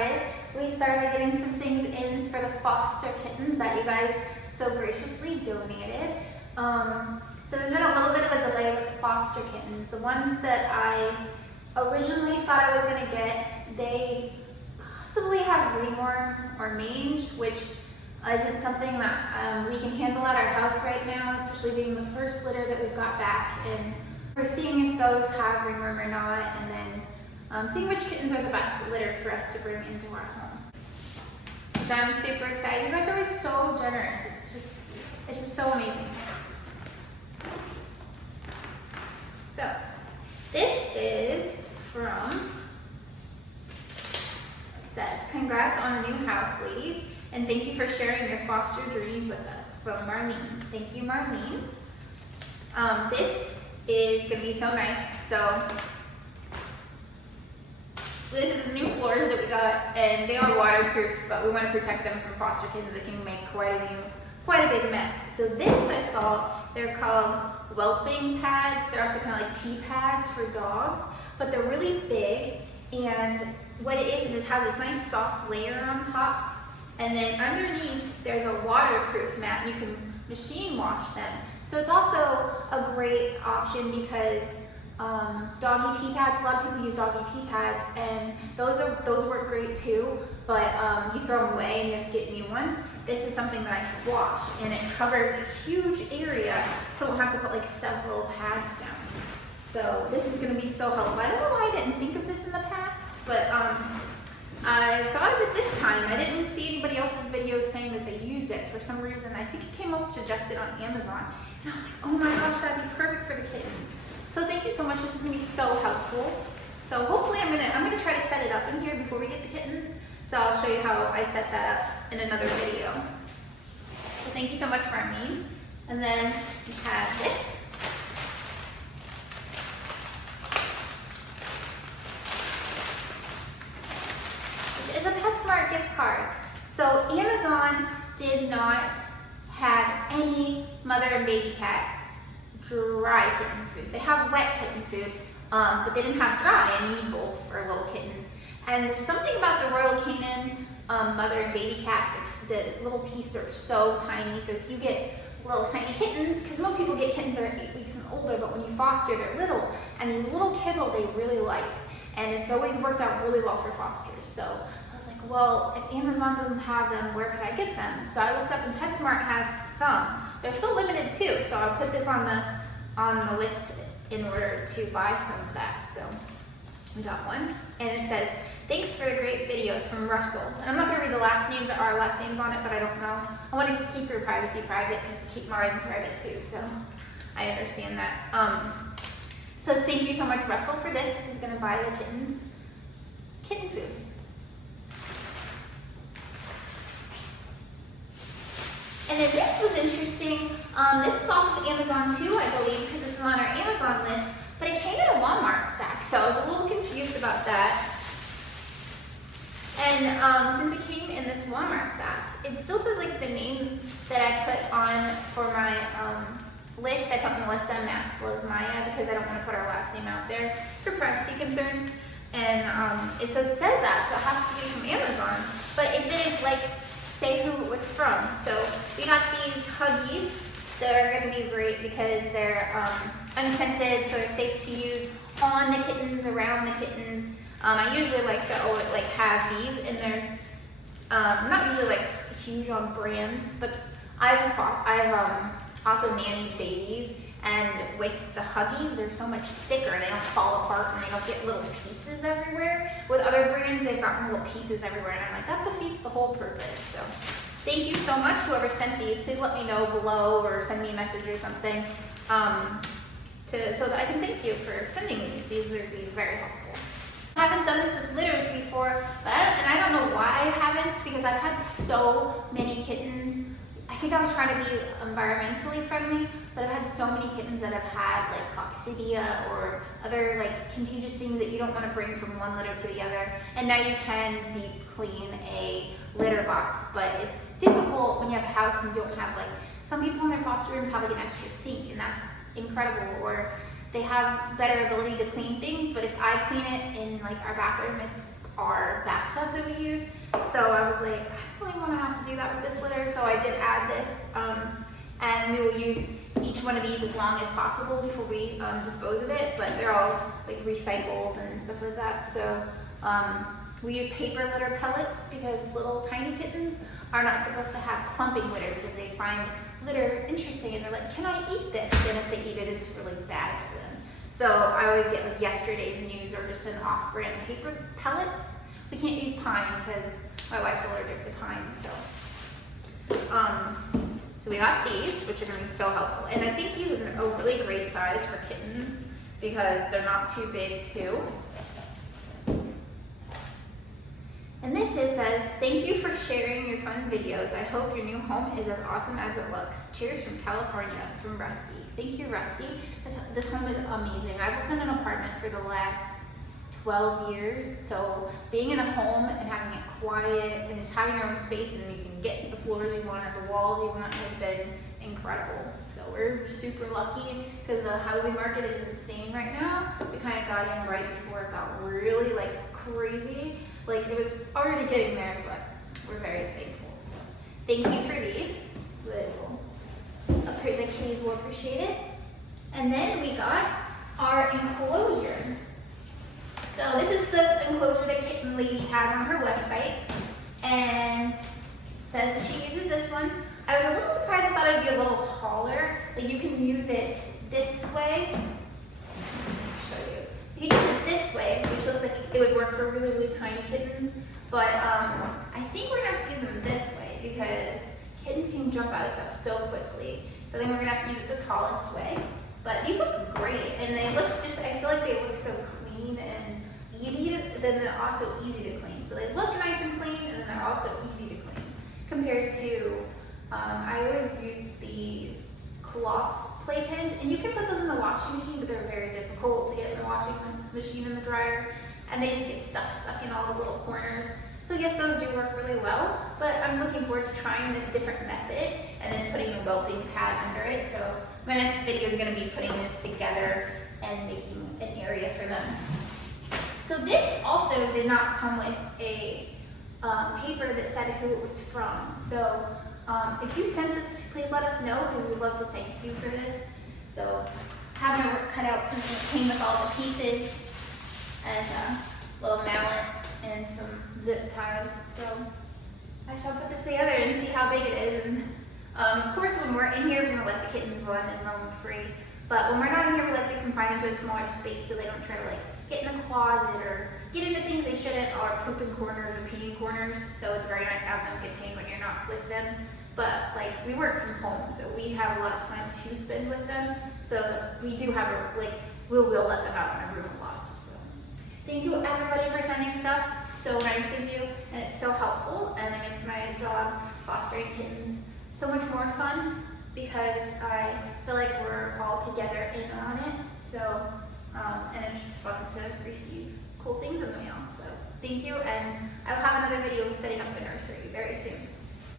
excited. We started getting some things in for the foster kittens that you guys so graciously donated. So there's been a little bit of a delay with the foster kittens. The ones that I originally thought I was going to get, they possibly have ringworm or mange, which isn't something that we can handle at our house right now, especially being the first litter that we've got back. And we're seeing if those have ringworm or not, and then seeing which kittens are the best litter for us to bring into our home. Which I'm super excited. You guys are always so generous. It's just so amazing. So, this is from, it says, congrats on the new house, ladies, and thank you for sharing your foster journeys with us, from Marlene. Thank you, Marlene. This is going to be so nice. So, this is the new floors that we got, and they are waterproof, but we want to protect them from foster kittens that can make quite a big mess. So this I saw, they're called Whelping Pads. They're also kind of like pee pads for dogs, but they're really big. And what it is it has this nice soft layer on top, and then underneath there's a waterproof mat. You can machine wash them. So it's also a great option because doggy pee pads, a lot of people use doggy pee pads, and those work great too, but you throw them away and you have to get new ones. This is something that I can wash, and it covers a huge area, so I won't have to put like several pads down. So this is going to be so helpful. I don't know why I didn't think of this in the past, but I thought of it this time. I didn't see anybody else's videos saying that they used it for some reason. I think it came up suggested on Amazon, and I was like, oh my gosh, that'd be perfect for the kittens. So thank you so much. This is going to be so helpful. So hopefully I'm gonna try to set it up in here before we get the kittens. So I'll show you how I set that up in another video. So thank you so much, Marlene. And then we have this. Which is a PetSmart gift card. So Amazon did not have any mother and baby cat dry kitten food. They have wet kitten food, but they didn't have dry, and you need both for little kittens. And there's something about the Royal Canin mother and baby cat, the little pieces are so tiny, so if you get little tiny kittens, because most people get kittens that are 8 weeks and older, but when you foster, they're little, and these little kibble they really like, and it's always worked out really well for fosters. So I was like, well, if Amazon doesn't have them, where could I get them? So I looked up, and PetSmart has some. They're still limited too, so I'll put this on the list in order to buy some of that. So we got one, and it says, thanks for the great videos, from Russell. And I'm not going to read the last names, there are last names on it, but I don't know. I want to keep your privacy private because I keep mine private too, so I understand that. So thank you so much, Russell, for this. This is going to buy the kittens kitten food. And then this was interesting. This is off of Amazon too, I believe, because this is on our Amazon list, but it came in a Walmart sack, so I was a little confused about that. And since it came in this Walmart sack, it still says like the name that I put on for my list. I put Melissa Max Loves Maya because I don't want to put our last name out there for privacy concerns. And so it says that, so it has to be from Amazon, but it didn't like say who it was from. So we got these Huggies. They're going to be great because they're unscented, so they're safe to use on the kittens, around the kittens. I usually like to have these, and there's not usually like huge on brands, but I've also nannied babies, and with the Huggies, they're so much thicker, and they don't fall apart, and they don't get little pieces everywhere. With other brands, they've gotten little pieces everywhere, and I'm like, that defeats the whole purpose. So thank you so much, whoever sent these. Please let me know below or send me a message or something so that I can thank you for sending these. These would be very helpful. I haven't done this with litters before, but I don't know why I haven't, because I've had so many kittens. I think I was trying to be environmentally friendly, but I've had so many kittens that have had like coccidia or other like contagious things that you don't want to bring from one litter to the other. And now you can deep clean a litter box, but it's difficult when you have a house and you don't have like, some people in their foster rooms have like an extra sink, and that's incredible. Or they have better ability to clean things, but if I clean it in like our bathroom, it's our bathtub that we use. So I was like, I don't really want to have to do that with this litter, so I did add this, and we will use each one of these as long as possible before we dispose of it, but they're all like recycled and stuff like that. So we use paper litter pellets because little tiny kittens are not supposed to have clumping litter because they find litter interesting and they're like, can I eat this? And if they eat it, it's really bad for them. So I always get like yesterday's news or just an off-brand paper pellets. We can't use pine because my wife's allergic to pine. So we got these, which are going to be so helpful. And I think these are a really great size for kittens because they're not too big too. And this says, thank you for sharing your fun videos. I hope your new home is as awesome as it looks. Cheers from California, from Rusty. Thank you, Rusty. This home is amazing. I've lived in an apartment for the last 12 years. So being in a home and having it quiet and just having your own space and you can get the floors you want or the walls you want has been incredible. So we're super lucky because the housing market is insane right now. We kind of got in right before it got really like crazy. Like it was already getting there, but we're very thankful. So thank you for these. The kitties will appreciate it. And then we got our enclosure. So this is the enclosure that Kitten Lady has on her website, and it says that she uses this one. I was a little surprised. I thought it would be a little taller. Like you can use it this way. I'll show you. You can use it this way, which looks like it would work for really, really tiny kittens. But I think we're gonna have to use them this way because kittens can jump out of stuff so quickly. So I think we're gonna have to use it the tallest way. But these look great, and they look just, I feel like they look so clean and easy, then they're also easy to clean. So they look nice and clean, and then they're also easy to clean. Compared to, I always use the cloth playpens, and you can put those in the washing machine, but they're very difficult to get in the washing machine and the dryer, and they just get stuff stuck in all the little corners. So yes, those do work really well, but I'm looking forward to trying this different method and then putting the whelping pad under it. So my next video is going to be putting this together and making an area for them. So this also did not come with a paper that said who it was from. So if you sent this, please let us know because we'd love to thank you for this. So have my work cut out for me. It came with all the pieces and a little mallet and some zip ties. So I shall put this together and see how big it is. And of course, when we're in here, we're gonna let the kittens run and roam free. But when we're not in here, we like to confine them to a smaller space so they don't try to like get in the closet or get into things they shouldn't, or poop in corners or pee in corners. So it's very nice to have them contained when you're not with them. But like we work from home, so we have a lot of time to spend with them. So we do have we'll let them out in our room a lot. So thank you everybody for sending stuff. It's so nice of you, and it's so helpful, and it makes my job fostering kittens so much more fun because I feel like we're all together in on it. So and it's just fun to receive cool things in the mail. So thank you, and I will have another video setting up the nursery very soon.